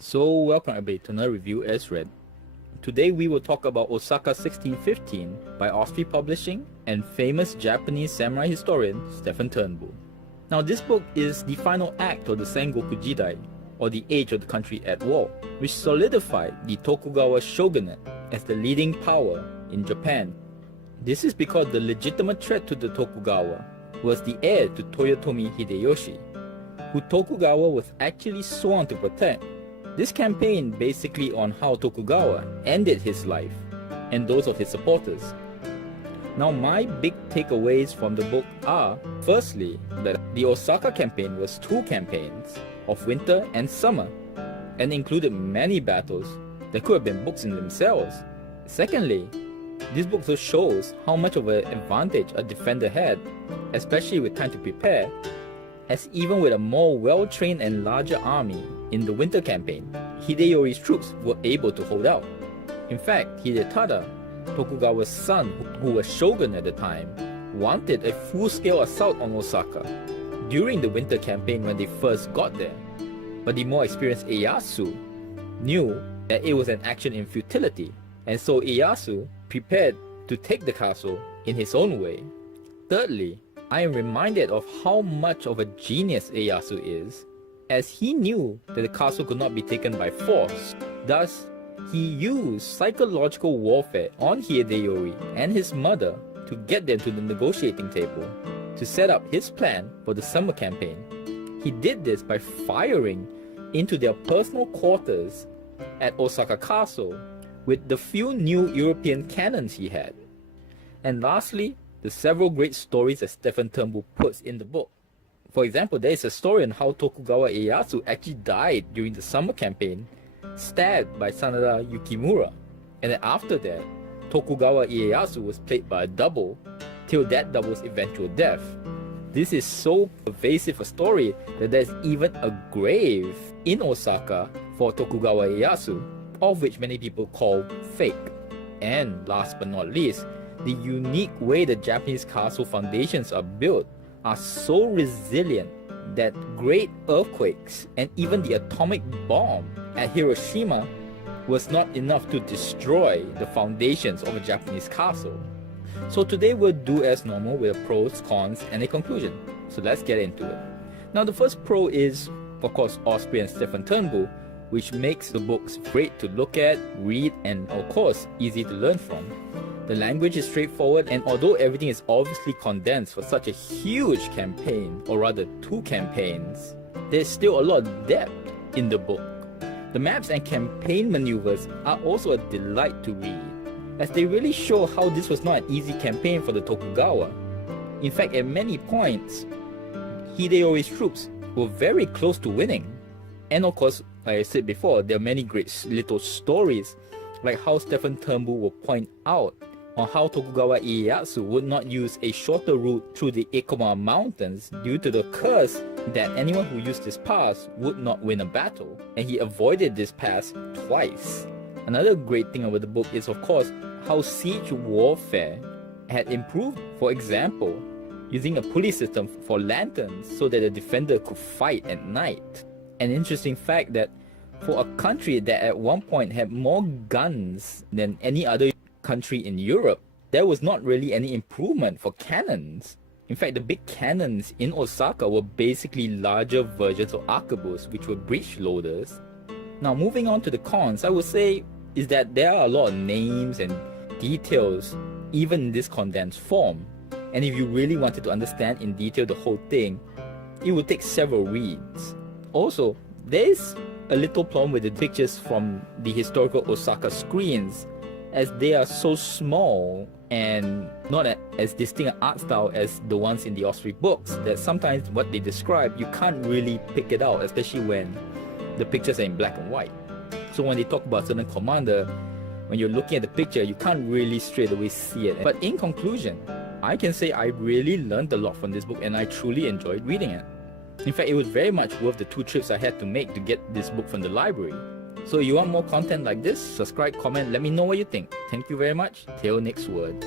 So welcome everybody to another review as read. Today we will talk about Osaka 1615 by Osprey Publishing and famous Japanese samurai historian Stephen Turnbull. Now this book is the final act of the Sengoku Jidai, or the age of the country at war, which solidified the Tokugawa shogunate as the leading power in Japan. This is because the legitimate threat to the Tokugawa was the heir to Toyotomi Hideyoshi, who Tokugawa was actually sworn to protect. This campaign basically on how Tokugawa ended his life and those of his supporters. Now my big takeaways from the book are, firstly, that the Osaka campaign was two campaigns of winter and summer and included many battles that could have been books in themselves. Secondly, this book also shows how much of an advantage a defender had, especially with time to prepare, as even with a more well-trained and larger army in the winter campaign, Hideyori's troops were able to hold out. In fact, Hidetada, Tokugawa's son who was shogun at the time, wanted a full-scale assault on Osaka during the winter campaign when they first got there. But the more experienced Ieyasu knew that it was an action in futility, and so Ieyasu prepared to take the castle in his own way. Thirdly, I am reminded of how much of a genius Ieyasu is, as he knew that the castle could not be taken by force. Thus, he used psychological warfare on Hideyori and his mother to get them to the negotiating table to set up his plan for the summer campaign. He did this by firing into their personal quarters at Osaka Castle with the few new European cannons he had. And lastly, the several great stories that Stephen Turnbull puts in the book. For example, there is a story on how Tokugawa Ieyasu actually died during the summer campaign, stabbed by Sanada Yukimura, and then after that, Tokugawa Ieyasu was played by a double till that double's eventual death. This is so pervasive a story that there's even a grave in Osaka for Tokugawa Ieyasu, of which many people call fake. And last but not least, the unique way the Japanese castle foundations are built are so resilient that great earthquakes and even the atomic bomb at Hiroshima was not enough to destroy the foundations of a Japanese castle. So today we'll do as normal with pros, cons, and a conclusion. So let's get into it. Now the first pro is, of course, Osprey and Stephen Turnbull, which makes the books great to look at, read, and of course easy to learn from. The language is straightforward, and although everything is obviously condensed for such a huge campaign, or rather two campaigns, there's still a lot of depth in the book. The maps and campaign maneuvers are also a delight to read, as they really show how this was not an easy campaign for the Tokugawa. In fact, at many points, Hideyori's troops were very close to winning. And of course, like I said before, there are many great little stories, like how Stephen Turnbull will point out on how Tokugawa Ieyasu would not use a shorter route through the Ekoma mountains due to the curse that anyone who used this pass would not win a battle, and he avoided this pass twice. Another great thing about the book is, of course, how siege warfare had improved. For example, using a pulley system for lanterns so that the defender could fight at night. An interesting fact that for a country that at one point had more guns than any other country in Europe, there was not really any improvement for cannons. In fact, the big cannons in Osaka were basically larger versions of arquebuses, which were breech loaders. Now moving on to the cons, I would say is that there are a lot of names and details even in this condensed form. And if you really wanted to understand in detail the whole thing, it would take several reads. Also, there is a little problem with the pictures from the historical Osaka screens, as they are so small and not as distinct an art style as the ones in the Osprey books, that sometimes what they describe, you can't really pick it out, especially when the pictures are in black and white. So when they talk about certain commander, when you're looking at the picture, you can't really straight away see it. But in conclusion, I can say I really learned a lot from this book and I truly enjoyed reading it. In fact, it was very much worth the 2 trips I had to make to get this book from the library. So you want more content like this? Subscribe, comment, let me know what you think. Thank you very much. Till next word.